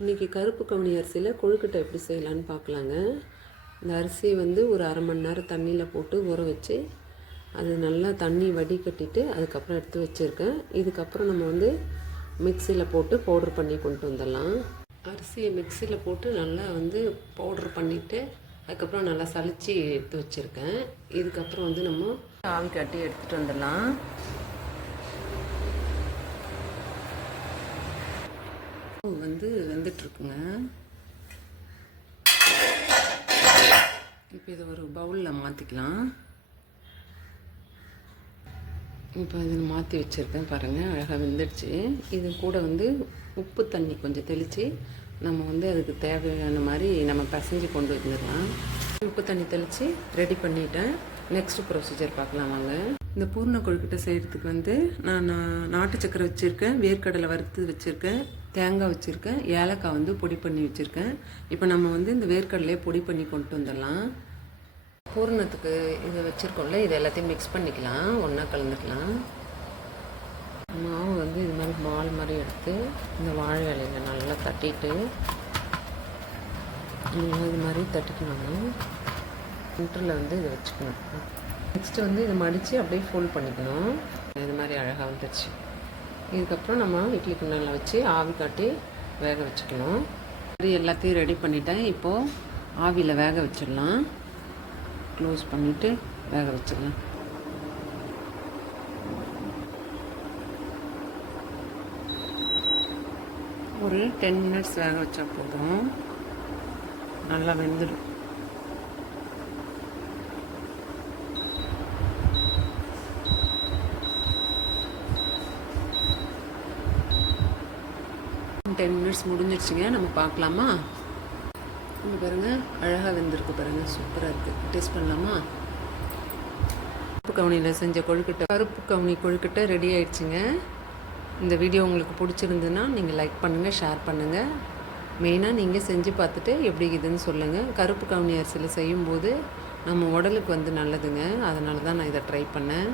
இன்றைக்கி கருப்பு கவுனி அரிசியில் கொழுக்கட்டை எப்படி செய்யலான்னு பார்க்கலாங்க. இந்த அரிசியை ஒரு அரை மணி நேரம் தண்ணியில் போட்டு ஊற வச்சு அது நல்லா தண்ணி வடிகட்டிட்டு அதுக்கப்புறம் எடுத்து வச்சுருக்கேன். இதுக்கப்புறம் நம்ம மிக்சியில் போட்டு பவுட்ரு பண்ணி கொண்டு வந்துடலாம். அரிசியை மிக்சியில் போட்டு நல்லா பவுட்ரு பண்ணிவிட்டு அதுக்கப்புறம் நல்லா சலிச்சு எடுத்து வச்சுருக்கேன். இதுக்கப்புறம் நம்ம ஆவி காட்டி எடுத்துகிட்டு வந்துடலாம். வெந்துட்டுருக்குங்க. இப்போ இதை ஒரு பவுலில் மாற்றிக்கலாம். இப்போ இதை மாற்றி வச்சுருக்கேன் பாருங்கள், அழகாக வெந்துடுச்சு. இது கூட உப்பு தண்ணி கொஞ்சம் தெளித்து நம்ம அதுக்கு தேவையான மாதிரி நம்ம பிசைஞ்சு கொண்டு வந்துடலாம். உப்பு தண்ணி தெளித்து ரெடி பண்ணிட்டேன். நெக்ஸ்ட் ப்ரொசீஜர் பார்க்கலாம் வாங்க. இந்த பூர்ண கொழுக்கட்டை செய்கிறதுக்கு நான் நாட்டு சக்கரை வச்சுருக்கேன், வேர்க்கடலை வறுத்து வச்சுருக்கேன், தேங்காய் வச்சுருக்கேன், ஏலக்காய் பொடி பண்ணி வச்சுருக்கேன். இப்போ நம்ம இந்த வேர்க்கடலையே பொடி பண்ணி கொண்டு வந்துடலாம். பூரணத்துக்கு இதை வச்சுருக்கோம்ல, இது எல்லாத்தையும் மிக்ஸ் பண்ணிக்கலாம், ஒன்றா கலந்துக்கலாம். மாவு இது மாதிரி மால் மாதிரி எடுத்து இந்த வாழை இலையில் நல்லா தட்டிட்டு இது மாதிரி தட்டிக்கணும். சென்டரில் இதை வச்சுக்கணும். நெக்ஸ்ட்டு இதை மடித்து அப்படியே ஃபோல்ட் பண்ணிக்கணும். இது மாதிரி அழகாக வந்துடுச்சு. இதுக்கப்புறம் நம்ம இட்லி குண்டானில் வச்சு ஆவி காட்டி வேக வச்சுக்கணும். இது எல்லாத்தையும் ரெடி பண்ணிட்டேன். இப்போது ஆவியில் வேக வச்சிடலாம். க்ளோஸ் பண்ணிவிட்டு வேக வச்சிடலாம். ஒரு 10 மினிட்ஸ் வேக வச்சா போதும், நல்லா வெந்துடும். டென் மினிட்ஸ் முடிஞ்சிடுச்சுங்க. நம்ம பார்க்கலாமா? இங்கே பாருங்கள், அழகாக வெந்திருக்கு பாருங்கள், சூப்பராக இருக்குது. டேஸ்ட் பண்ணலாமா? கருப்பு கவுனியில் செஞ்ச கொழுக்கட்டை, கருப்பு கவுனி கொழுக்கட்டை ரெடி ஆயிடுச்சுங்க. இந்த வீடியோ உங்களுக்கு பிடிச்சிருந்துன்னா நீங்கள் லைக் பண்ணுங்கள், ஷேர் பண்ணுங்கள். மெயினாக நீங்கள் செஞ்சு பார்த்துட்டு எப்படி இதுன்னு சொல்லுங்கள். கருப்பு கவுனி அரிசியில் செய்யும்போது நம்ம உடலுக்கு நல்லதுங்க. அதனால தான் நான் இதை ட்ரை பண்ணேன்.